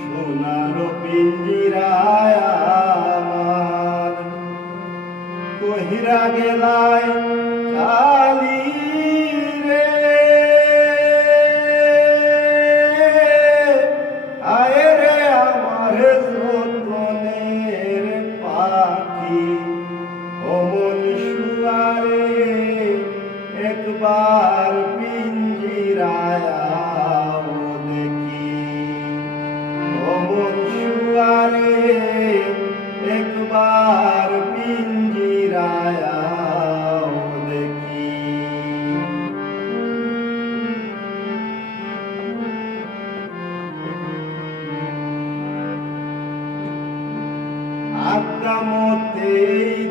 সোনার পিঞ্জিরায় কহিরা গেলায় কালি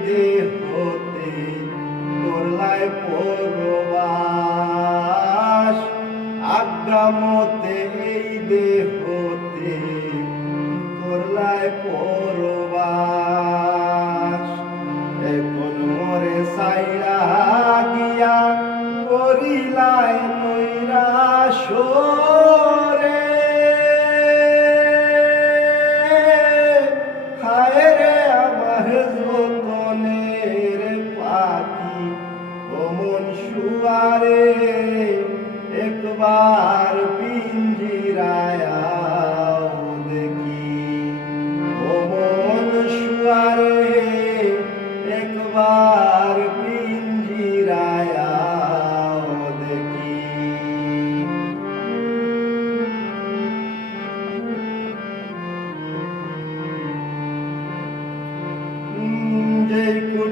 দেহতে করলায় এই দেহতে করলায় মরে সাইরা গিয়া করিলাই নৈরাশ অমন শুয়ারে একবার পিঞ্জিরায়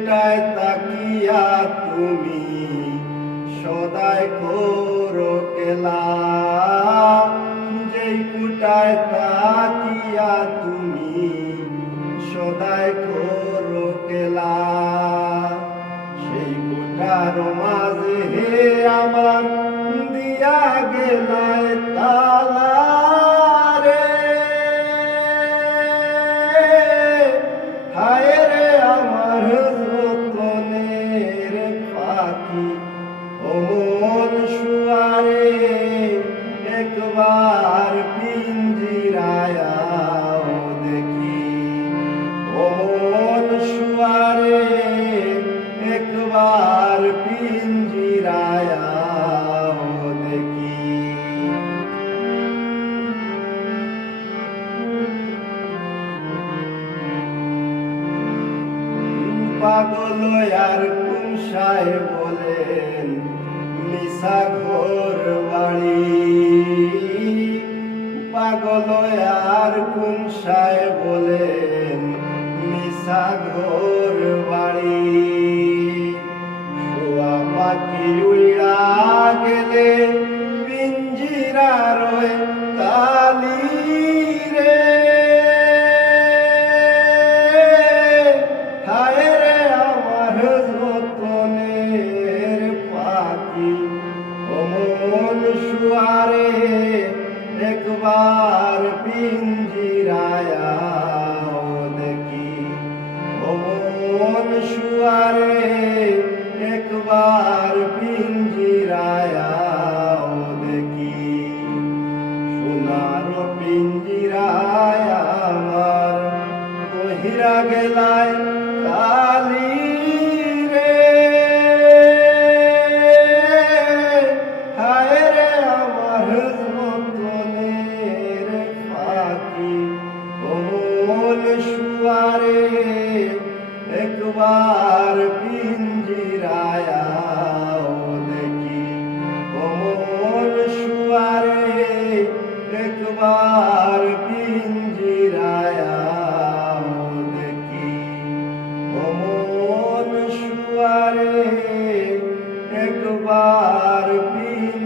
কুটায় তাকিয়া তুমি সদায় করো কেলা যে কুটায় তাকিয়া তুমি সদায় করো কেলা সেই কুটার মাঝে হে আমার অমন শুয়ারে পাগল আর কুমসায় বলেন নিশা ঘোর বাড়ি। পাগল আর কুমসায় বলেন নিশা ঘোর একবার পিঞ্জিরায় আও আমার প্রিয়